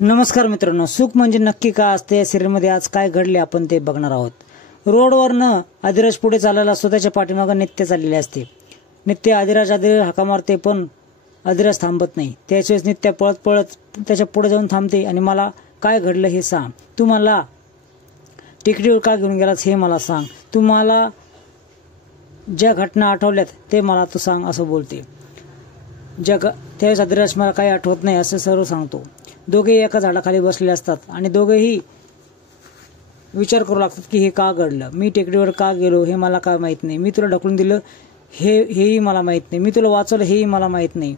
नमस्कार मित्रांनो, सुख म्हणजे नक्की काय असते या सिरियलमध्ये आज काय घडले आपण ते बघणार आहोत. रोडवरनं आदिराज पुढे चालायला स्वतःच्या पाठीमागे नित्य चाललेले असते. नित्य आदिराज हाका मारते पण आदिराज थांबत नाही. त्याच वेळेस नित्य पळत पळत त्याच्या पुढे जाऊन थांबते आणि मला काय घडलं हे सांग. तू मला टेकडीवर का घेऊन गेलास हे मला सांग. तू मला ज्या घटना आठवल्यात ते मला तू सांग असं बोलते. त्यावेळेस आदिराज मला काही आठवत नाही असं सर्व सांगतो. दोघेही एका झाडाखाली बसलेले असतात आणि दोघेही विचार करू लागतात की हे का घडलं. मी टेकडीवर का गेलो हे मला काय माहित नाही. मी तुला ढकलून दिलं हेही मला माहित नाही. मी तुला वाचवलं हेही मला माहित नाही.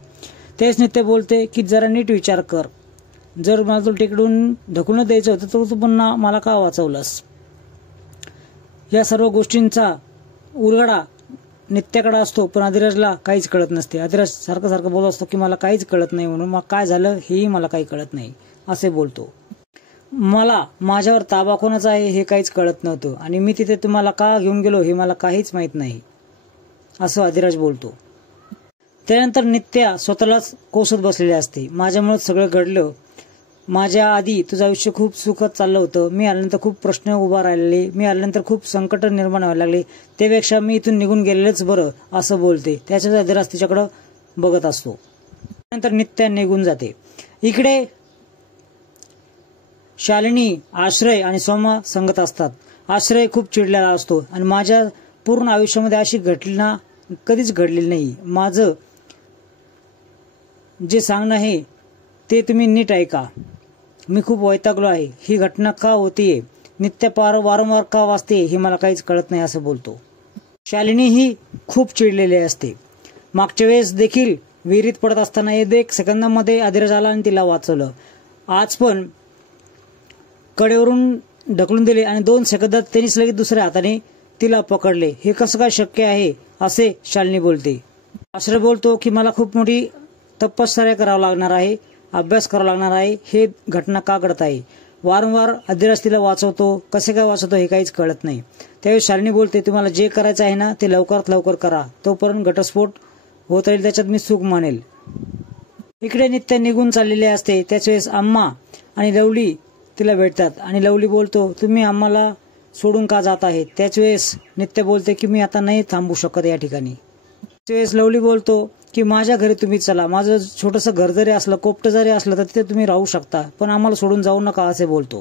तेच नित्य बोलते की जरा नीट विचार कर. जर मला तुला टेकडून ढकलून द्यायचं होतं तर तू पुन्हा मला का वाचवलंस. या सर्व गोष्टींचा उलगडा नित्याकडे असतो पण आदिराजला काहीच कळत नसते. आदिराज सारखं बोलत असतो की मला काहीच कळत नाही म्हणून मग काय झालं हेही मला काही कळत नाही असे बोलतो. मला माझ्यावर ताबा कोणाचा आहे हे काहीच कळत नव्हतं आणि मी तिथे तुम्हाला का घेऊन गेलो हे मला काहीच माहित नाही असं आदिराज बोलतो. त्यानंतर नित्या स्वतःलाच कोसत बसलेली असते. माझ्यामुळे सगळं घडलं. माझ्या आधी तुझं आयुष्य खूप सुखद चाललं होतं. मी आल्यानंतर खूप प्रश्न उभा राहिलेले. मी आल्यानंतर खूप संकट निर्माण व्हायला लागले. त्यापेक्षा मी इथून निघून गेलेलंच बरं असं बोलते. त्याच्याच आदिराज तिच्याकडे बघत असतो. नंतर नित्या निघून जाते. इकडे शालिनी, आश्रय आणि सोमा संगत असतात. आश्रय खूप चिडलेला असतो आणि माझ्या पूर्ण आयुष्यामध्ये अशी घटना कधीच घडलेली नाही. माझं जे सांगणं आहे ते तुम्ही नीट ऐका. मी खूप वैतागलो आहे. ही घटना का होतीये, नित्य वारंवार का वाचते हे मला काहीच कळत नाही असं बोलतो. शालिनी ही खूप चिडलेली असते. मागच्या वेळेस देखील विहिरीत पडत असताना 1 सेकंदामध्ये आदिराज आला आणि तिला वाचवलं. आज पण कडेवरून ढकलून दिले आणि 2 सेकंदात त्यांनीच लगेच दुसऱ्या हाताने तिला पकडले. हे कसं काय शक्य आहे असे शालिनी बोलते. आश्रय बोलतो की मला खूप मोठी तपश्चर्या करावं लागणार आहे, अभ्यास करावा लागणार आहे. हे घटना का घडत आहे. वारंवार आदिराज तिला वाचवतो. कसे काय वाचवतो हे काहीच कळत नाही. त्यावेळी शालिनी बोलते तुम्हाला जे करायचं आहे ना ते लवकरात लवकर करा. तोपर्यंत घटस्फोट होत राहील त्याच्यात मी सुख मानेल. इकडे नित्य निघून चाललेले असते. त्याच वेळेस अम्मा आणि लवली तिला भेटतात आणि लवली बोलतो तुम्ही आम्हाला सोडून का जात आहेत. त्याच वेळेस नित्य बोलते की मी आता नाही थांबू शकत या ठिकाणी. त्यावेळेस लवली बोलतो की माझ्या घरी तुम्ही चला. माझं छोटंसं घर जरी असलं, कोपटं जरी असलं तर तिथे तुम्ही राहू शकता पण आम्हाला सोडून जाऊ नका असे बोलतो.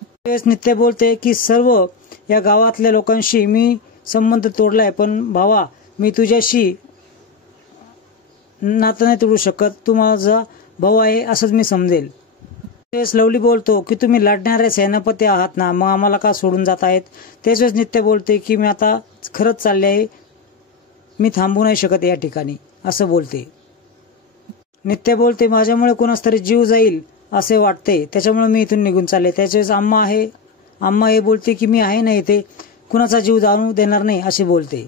त्यावेळेस नित्य बोलते की सर्व या गावातल्या लोकांशी मी संबंध तोडलाय पण भावा मी तुझ्याशी नातं नाही तोडू शकत. तू माझा भाऊ आहे असंच मी समजेल. त्यावेळेस लवली बोलतो की तुम्ही लढणारे सेनापती आहात ना मग आम्हाला का सोडून जात आहेत. त्याच वेळेस नित्य बोलते की मी आता खरंच चालले आहे, मी थांबू नाही शकत या ठिकाणी असं बोलते. नित्य बोलते माझ्यामुळे कोणास तरी जीव जाईल असे वाटते त्याच्यामुळे मी इथून निघून चालले. त्याच्यावेळेस अम्मा हे बोलते की मी आहे ना इथे, कुणाचा जीव जाणू देणार नाही असे बोलते.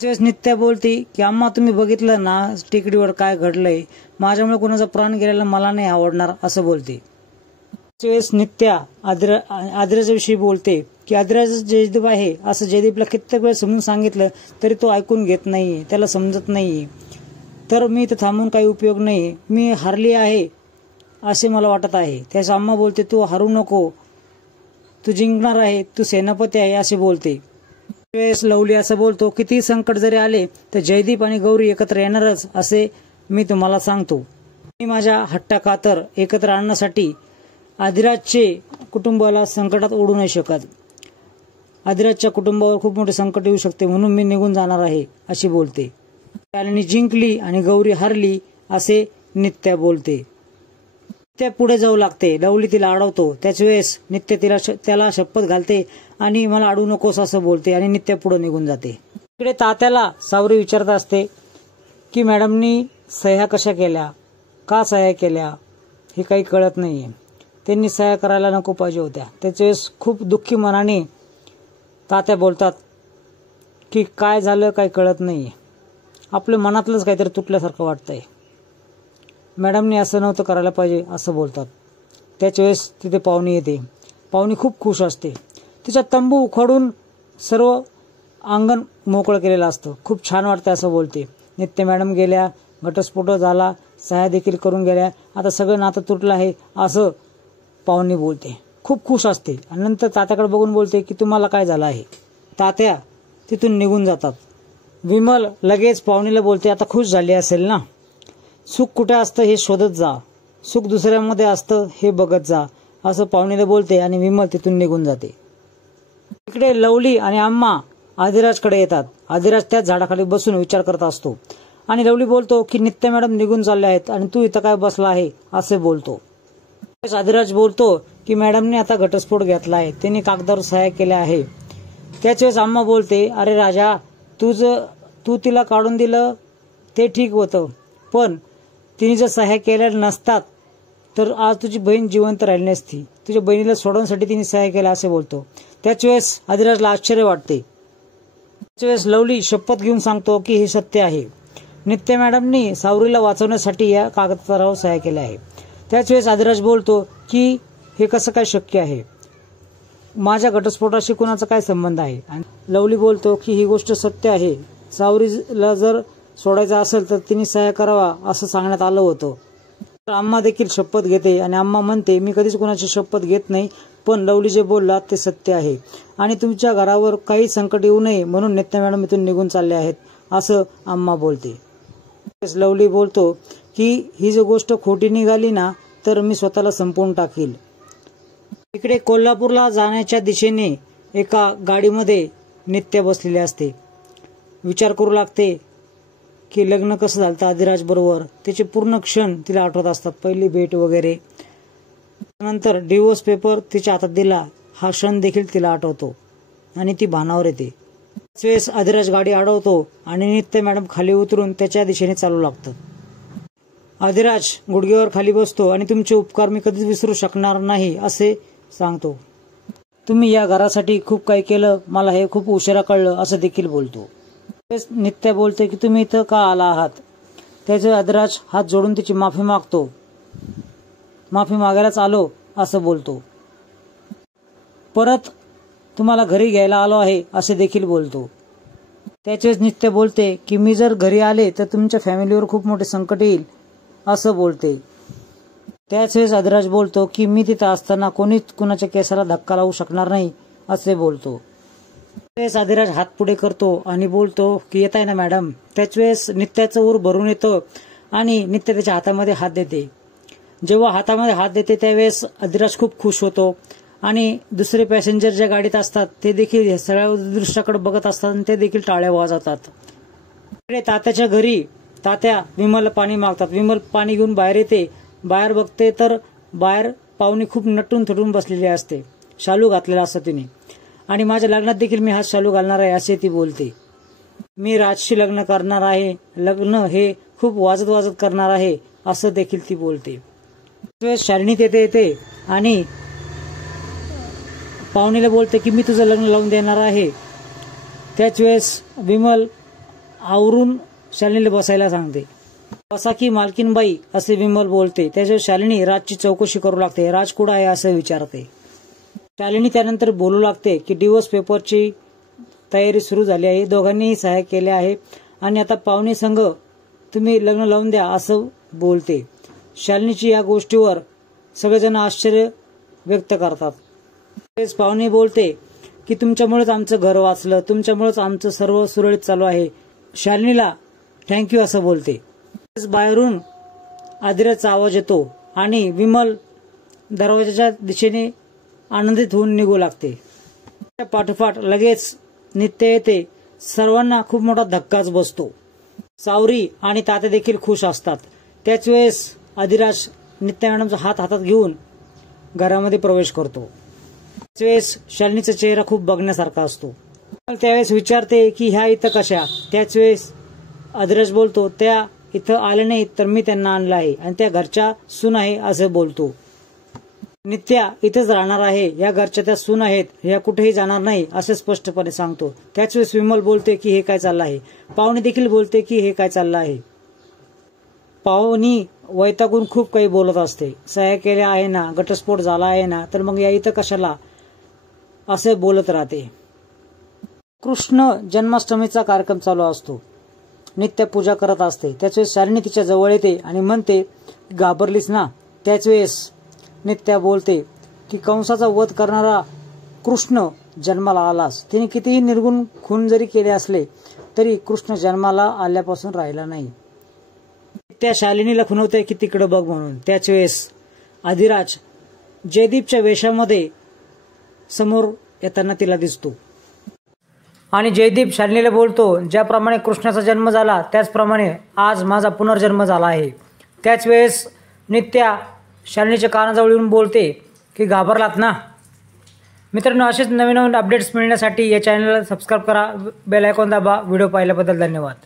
त्यावेळेस नित्य बोलते की अम्मा तुम्ही बघितलं ना टेकडीवर काय घडलंय, माझ्यामुळे कोणाचा प्राण गेलेला मला नाही आवडणार असं बोलते. त्यावेळेस नित्या आदिराजाविषयी बोलते की आदिराज जयदीप आहे असं जयदीपला कित्येक वेळ समजून सांगितलं तरी तो ऐकून घेत नाहीये, त्याला समजत नाहीये. तर मी इथं थांबून काही उपयोग नाही, मी हारली आहे असे मला वाटत आहे. त्यास अम्मा बोलते तू हारू नको, तू जिंकणार आहे, तू सेनापती आहे असे बोलते. त्यावेळेस लवली असं बोलतो किती संकट जरी आले तर जयदीप आणि गौरी एकत्र येणारच असे मी तुम्हाला सांगतो. मी माझ्या हट्टाखातर एकत्र आणण्यासाठी आदिराजचे कुटुंबाला संकटात ओढू नाही शकत. आदिराजच्या कुटुंबावर खूप मोठे संकट येऊ शकते म्हणून मी निघून जाणार आहे अशी बोलते. शालिनी जिंकली आणि गौरी हारली असे नित्या बोलते. त्या पुढे जाऊ लागते. लवली तिला अडवतो. त्याच वेळेस नित्य त्याला शपथ घालते आणि मला अडवू नकोस असं बोलते आणि नित्य पुढे निघून जाते. इकडे तात्याला सावरी विचारत असते की मॅडमनी सह्या कशा केल्या, का सह्या केल्या हे काही कळत नाहीये. त्यांनी सह्या करायला नको पाहिजे होत्या. त्याच्या वेळेस खूप दुःखी मनाने तात्या बोलतात की काय झालं काही कळत नाहीये, आपल्या मनातलंच काहीतरी तुटल्यासारखं वाटतंय, मॅडमने असं नव्हतं करायला पाहिजे असं बोलतात. त्याच्या वेळेस तिथे पाहुणी येते. पाहुणी खूप खुश असते. तिचा तंबू उखडून सर्व अंगण मोकळं केलेलं असतं. खूप छान वाटतं असं बोलते. नित्य मॅडम गेल्या, घटस्फोट झाला, सह्या देखील करून गेल्या, आता सगळं नातं तुटलं आहे असं पाहुणी बोलते, खूप खुश असते आणि नंतर तात्याकडे बघून बोलते की तुम्हाला काय झालं आहे. तात्या तिथून निघून जातात. विमल लगेच पाहुणीला बोलते, आता खुश झाली असेल ना, सुख कुठे असतं हे शोधत जा, सुख दुसऱ्यामध्ये असतं हे बघत जा, असं पाहुणीला बोलते आणि विमल तिथून निघून जाते. इकडे लवली आणि आम्मा आदिराजकडे येतात. आदिराज त्याच झाडाखाली बसून विचार करत असतो आणि लवली बोलतो की नित्या मॅडम निघून चालले आहेत आणि तू इथं काय बसला आहे असे बोलतो. आदिराज बोलतो की मॅडमने आता घटस्फोट घेतला आहे, त्यांनी कागदावर सह्या केल्या आहे. त्याच वेळेस आम्मा बोलते, अरे राजा, तू तिला काढून दिलं ते ठीक होतं, पण तिने जर सह्या केल्या नसतात तर आज तुझी बहीण जिवंत राहिली नसती, तुझ्या बहिणीला सोडवण्यासाठी तिने सह्या केल्या असे बोलतो. त्याच वेळेस आदिराजला आश्चर्य वाटते. त्याच वेळेस लवली शपथ घेऊन सांगतो की हे सत्य आहे, नित्या मॅडमनी सावरीला वाचवण्यासाठी या कागदपत्रावर सह्या केल्या आहे. त्याच वेळेस आदिराज बोलतो की हे कसं काय शक्य आहे, माझ्या घटस्फोटाशी कुणाचा काय संबंध आहे. आणि लवली बोलतो की ही गोष्ट सत्य आहे, सावरीला जर सोडायचं असेल तर तिने सह्या करावा असं सांगण्यात आलं होतं. आम्मा देखील शपथ घेते आणि आम्मा म्हणते, मी कधीच कुणाची शपथ घेत नाही, पण लवली जे बोलला ते सत्य आहे आणि तुमच्या घरावर काही संकट येऊ नये म्हणून नित्या मॅडम इथून निघून चालले आहेत असं आम्मा बोलते. लवली बोलतो की ही जर गोष्ट खोटी निघाली ना तर मी स्वतःला संपवून टाकील. इकडे कोल्हापूरला जाण्याच्या दिशेने एका गाडीमध्ये नित्या बसलेली असते. विचार करू लागते की लग्न कसं झालं आदिराज बरोबर, त्याचे पूर्ण क्षण तिला आठवत असतात, पहिली भेट वगैरे. नंतर डिवोर्स पेपर तिच्या हातात दिला हा क्षण देखील तिला आठवतो आणि ती भानावर येते. त्याच वेळेस आदिराज गाडी अडवतो आणि नित्या मॅडम खाली उतरून त्याच्या दिशेने चालू लागतात. आदिराज गुडघ्यावर खाली बसतो आणि तुमचे उपकार मी कधीच विसरू शकणार नाही असे सांगतो. तुम्ही या घरासाठी खूप काही केलं, मला हे खूप उशिरा कळलं असं देखील बोलतो. नित्या बोलते की तुम्ही इथं का आला आहात. त्याचे आदिराज हात जोडून तिची माफी मागतो. माफी मागायलाच आलो असं बोलतो. परत तुम्हाला घरी घ्यायला आलो आहे असे देखील बोलतो. त्याचेच नित्य बोलते की मी जर घरी आले तर तुमच्या फॅमिलीवर खूप मोठे संकट येईल असं बोलते. त्याच वेळेस आदिराज बोलतो की मी तिथं असताना कोणीच कुणाच्या केसाला धक्का लावू शकणार नाही असे बोलतो. त्यावेळेस आदिराज हात पुढे करतो आणि बोलतो की येत आहे ना मॅडम. त्याच वेळेस नित्याचं ऊर भरून येतं आणि नित्य त्याच्या हातामध्ये हात देते. जेव्हा हातामध्ये हात देते त्यावेळेस आदिराज खूप खुश होतो आणि दुसरे पॅसेंजर ज्या गाडीत असतात ते देखील सगळ्या दृश्याकडे बघत असतात आणि ते देखील टाळ्या वाजवतात. तात्याच्या घरी तात्या विमलला पाणी मागतात. विमल पाणी घेऊन बाहेर येते. बाहेर बघते तर बाहेर पाहुणी खूप नटून थटून बसलेली असते, शालू घातलेला असतो तिने आणि माझ्या लग्नात देखील मी हाच शालू घालणार आहे असे ती बोलते. मी राजशी लग्न करणार आहे, लग्न हे खूप वाजत वाजत करणार आहे असं देखील ती बोलते. शालिनी तेथे येते आणि पाहुणीला बोलते की मी तुझं लग्न लावून देणार आहे. त्याच वेळेस विमल आवरून शालिनीला बसायला सांगते. बसा की मालकीनबाई असे विमल बोलते. त्याच्यावर शालिनी राजची चौकशी करू लागते. राज कुठं आहे असं विचारते. शालिनी त्यानंतर बोलू लागते की डिवोर्स पेपरची तयारी सुरू झाली आहे, दोघांनीही सह्या केल्या आहे आणि आता पाहुणे संघ तुम्ही लग्न लावून द्या असं बोलते. शालिनीची या गोष्टीवर सगळेजण आश्चर्य व्यक्त करतात. तेच पाहुणे बोलते की तुमच्यामुळेच आमचं घर वाचलं, तुमच्यामुळेच आमचं सर्व सुरळीत चालू आहे. शालिनीला थँक्यू असं बोलते. बाहेरून आदिराजचा आवाज येतो आणि विमल दरवाजाच्या दिशेने आनंदित होऊन निघू लागते. पाठोपाठ लगेच नित्य येते. सर्वांना खूप मोठा धक्काच बसतो. सावरी आणि तात्या देखील खुश असतात. त्याच वेळेस आदिराज नित्या मॅडमचा हात हातात घेऊन घरामध्ये प्रवेश करतो. त्याच वेळेस शालिनीचा चेहरा खूप बघण्यासारखा असतो. त्यावेळेस विचारते की ह्या इथं कशा. त्याच वेळेस आदिराज बोलतो त्या इथं आले नाही तर मी त्यांना आणलं आहे आणि त्या घरच्या सून आहे असं बोलतो. नित्या इथेच राहणार आहे, या घरच्या त्या सून आहेत, या कुठेही जाणार नाही असे स्पष्टपणे सांगतो. त्याच वेळेस विमल बोलते की हे काय चाललं आहे. पाहुणी देखील बोलते की हे काय चाललं आहे. पाहुणी वैतागून खूप काही बोलत असते. सह्या केल्या आहे ना, घटस्फोट झाला आहे ना, तर मग या इथं कशाला असे बोलत राहते. कृष्ण जन्माष्टमीचा कार्यक्रम चालू असतो. नित्य पूजा करत असते. त्याच वेळेस शालिनी तिच्या जवळ येते आणि म्हणते घाबरलीस ना. त्याच वेळेस नित्या बोलते की कंसाचा वध करणारा कृष्ण जन्माला आलास. तिने कितीही निर्गुण खून जरी केले असले तरी कृष्ण जन्माला आल्यापासून राहिला नाही. त्या शालिनीला खुणवते की तिकडं बघ म्हणून. त्याच वेळेस अधिराज जयदीपच्या वेशामध्ये समोर येताना तिला दिसतो आणि जयदीप शालिनीला बोलतो, ज्याप्रमाणे कृष्णाचा जन्म झाला त्याचप्रमाणे आज माझा पुनर्जन्म झाला आहे. त्याच वेळेस नित्या शालिनीच्या कानाजवळ येऊन बोलते की घाबरलात ना. मित्रांनो, असेच नवीन नवीन अपडेट्स मिळण्यासाठी या चॅनलला सबस्क्राईब करा, बेल आयकॉन दाबा. व्हिडिओ पाहिल्याबद्दल धन्यवाद.